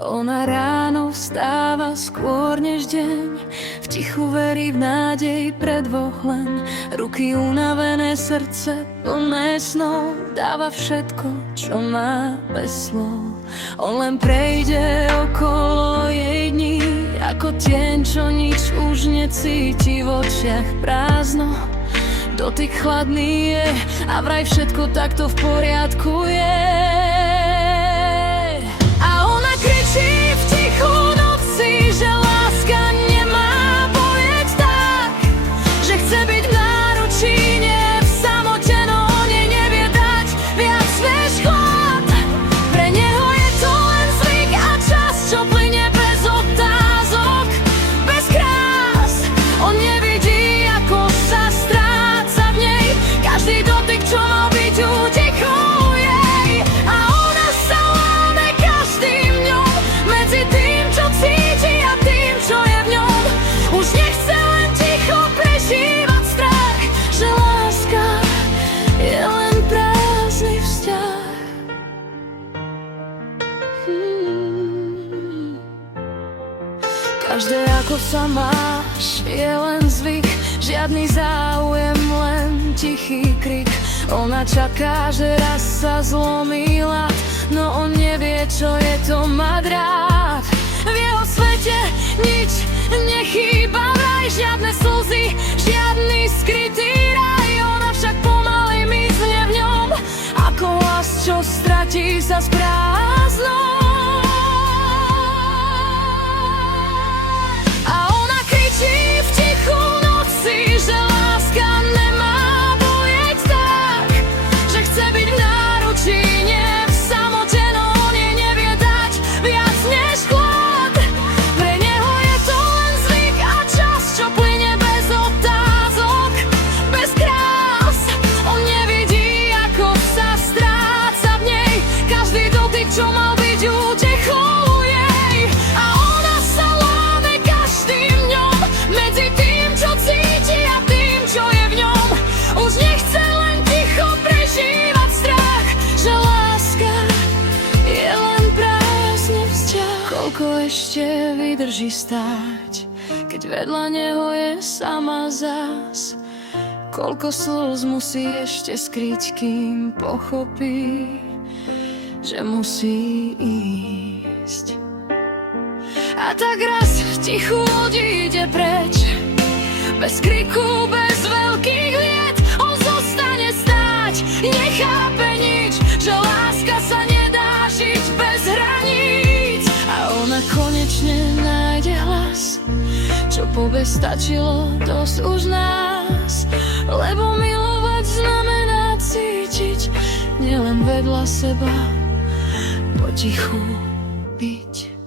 Ona ráno vstáva skôr než deň, v tichu verí v nádej pre dvoch len. Ruky unavené, srdce plné snov, dáva všetko, čo má bez slov. On len prejde okolo jej dní, ako tieň, čo nič už necíti, v očiach prázdno. Dotyk chladný je a vraj všetko takto v poriadku je. A ona kričí v tichu noci, že láska nemá bolieť tak, že chce byť v náručí, nie v samote, no on jej nevie dať viac než chlad. Pre neho je to len zvyk a čas, čo plynie bez otázok, bez krás. On nevidí, ako sa stráca v nej každý dotyk, čo mal byť útechou jej. A ona sa láme každým dňom medzi tým, čo cíti a tým, čo je v ňom. Už nechce len ticho prežívať strach, že láska je len prázdny vzťah. Každé ako sa máš je len zvyk, žiadny záujem, len tichý krik. Ona čaká, že raz sa zlomí ľad, no on nevie, čo je to mať rád. V jeho svete nič nechýba, vraj žiadne slzy, žiadny skrytý raj. Ona však pomaly mizne v ňom, ako las, čo stratí sa s prázdnou. A ona kričí v tichu noci, že láska nemá bolieť tak, že chce byť v náručí, nie v samote, no on jej nevie dať viac než chlad. Pre neho je to len zvyk a čas, čo plynie bez otázok, bez krás. On nevidí, ako sa stráca v nej každý dotyk, čo mal byť útechou jej. A ona sa láme každým dňom medzi tým, čo cíti a tým, čo je v ňom. Už nechce len ticho prežívať strach, že láska je len prázdny vzťah. Koľko ešte vydrží stáť, keď vedľa neho je sama zás? Koľko slz musí ešte skryť, kým pochopí, že musí ísť? A tak raz v tichu odíde preč, bez kriku, bez veľkých vied. On zostane stáť, nechápe nič, že láska sa nedá žiť bez hraníc. A ona konečne nájde hlas, čo povie, stačilo dosť už nás. Lebo milovať znamená cítiť, nielen vedľa seba, potichu byť.